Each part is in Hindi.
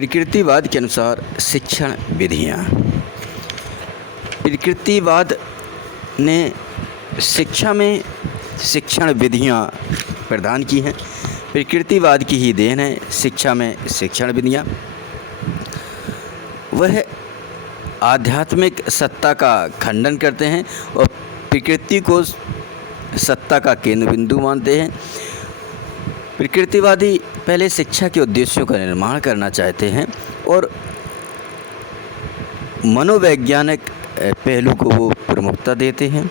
प्रकृतिवाद के अनुसार शिक्षण विधियाँ। प्रकृतिवाद ने शिक्षा में शिक्षण विधियाँ प्रदान की हैं। प्रकृतिवाद की ही देन है शिक्षा में शिक्षण विधियाँ। वह आध्यात्मिक सत्ता का खंडन करते हैं और प्रकृति को सत्ता का केंद्र बिंदु मानते हैं। प्रकृतिवादी पहले शिक्षा के उद्देश्यों का निर्माण करना चाहते हैं और मनोवैज्ञानिक पहलू को वो प्रमुखता देते हैं।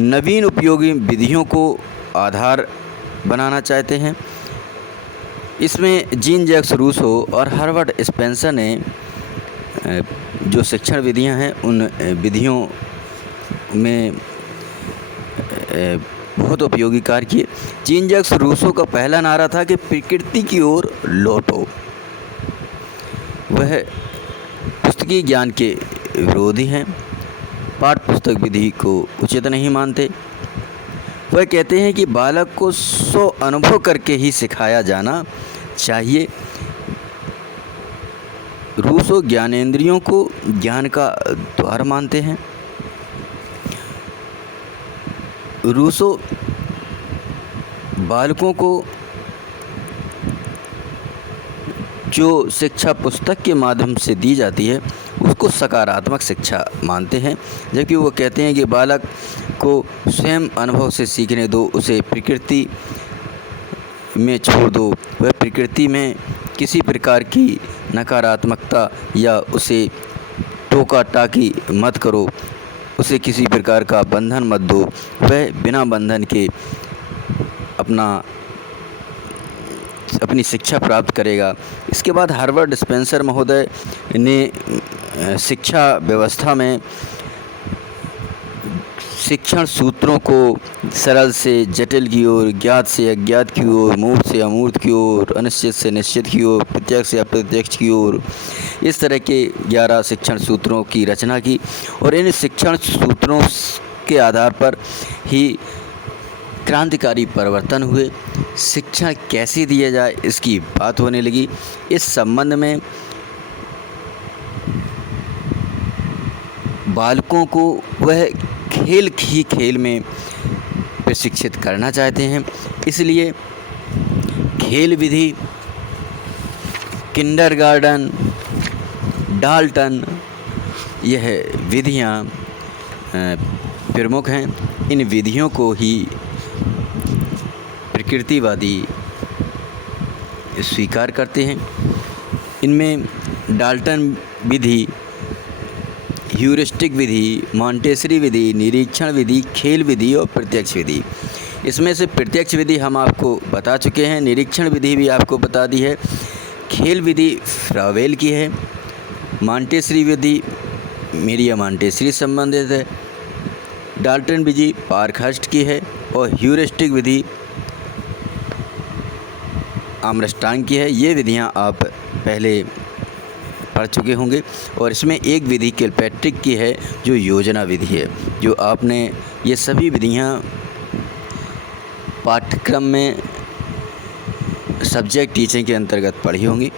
नवीन उपयोगी विधियों को आधार बनाना चाहते हैं। इसमें जीन जैक्स रूसो और हर्बर्ट स्पेंसर ने जो शिक्षण विधियां हैं उन विधियों में बहुत उपयोगी कार्य किए। जीन जैक्स रूसो का पहला नारा था कि प्रकृति की ओर लौटो। वह पुस्तकीय ज्ञान के विरोधी हैं, पाठ्य पुस्तक विधि को उचित नहीं मानते। वह कहते हैं कि बालक को स्व अनुभव करके ही सिखाया जाना चाहिए। रूसो ज्ञानेंद्रियों को ज्ञान का द्वार मानते हैं। रूसो बालकों को जो शिक्षा पुस्तक के माध्यम से दी जाती है उसको सकारात्मक शिक्षा मानते हैं, जबकि वो कहते हैं कि बालक को स्वयं अनुभव से सीखने दो, उसे प्रकृति में छोड़ दो। वह प्रकृति में किसी प्रकार की नकारात्मकता या उसे टोका टाकी मत करो, उसे किसी प्रकार का बंधन मत दो। वह बिना बंधन के अपनी शिक्षा प्राप्त करेगा। इसके बाद हार्वर्ड स्पेंसर महोदय ने शिक्षा व्यवस्था में शिक्षण सूत्रों को सरल से जटिल की ओर, ज्ञात से अज्ञात की ओर, मूर्त से अमूर्त की ओर, अनिश्चित से निश्चित की ओर, प्रत्यक्ष से अप्रत्यक्ष की ओर, इस तरह के 11 शिक्षण सूत्रों की रचना की और इन शिक्षण सूत्रों के आधार पर ही क्रांतिकारी परिवर्तन हुए। शिक्षण कैसे दिया जाए इसकी बात होने लगी। इस संबंध में बालकों को वह खेल में प्रशिक्षित करना चाहते हैं। इसलिए खेल विधि, किंडरगार्टन, डाल्टन, यह विधियां प्रमुख हैं। इन विधियों को ही प्रकृतिवादी स्वीकार करते हैं। इनमें डाल्टन विधि, ह्यूरिस्टिक विधि, मॉन्टेसरी विधि, निरीक्षण विधि, खेल विधि और प्रत्यक्ष विधि। इसमें से प्रत्यक्ष विधि हम आपको बता चुके हैं, निरीक्षण विधि भी आपको बता दी है, खेल विधि फ्रावेल की है, मॉन्टेसरी विधि मीडिया मॉन्टेसरी संबंधित है, डाल्टन विधि पार्कहर्स्ट की है और ह्यूरिस्टिक विधि आर्मस्ट्रांग की है। ये विधियाँ आप पहले पढ़ चुके होंगे और इसमें एक विधि किलपैट्रिक की है जो योजना विधि है, जो आपने ये सभी विधियाँ पाठ्यक्रम में सब्जेक्ट टीचिंग के अंतर्गत पढ़ी होंगी,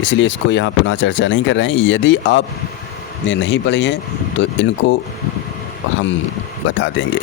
इसलिए इसको यहाँ पुनः चर्चा नहीं कर रहे हैं। यदि आपने नहीं पढ़ी हैं तो इनको हम बता देंगे।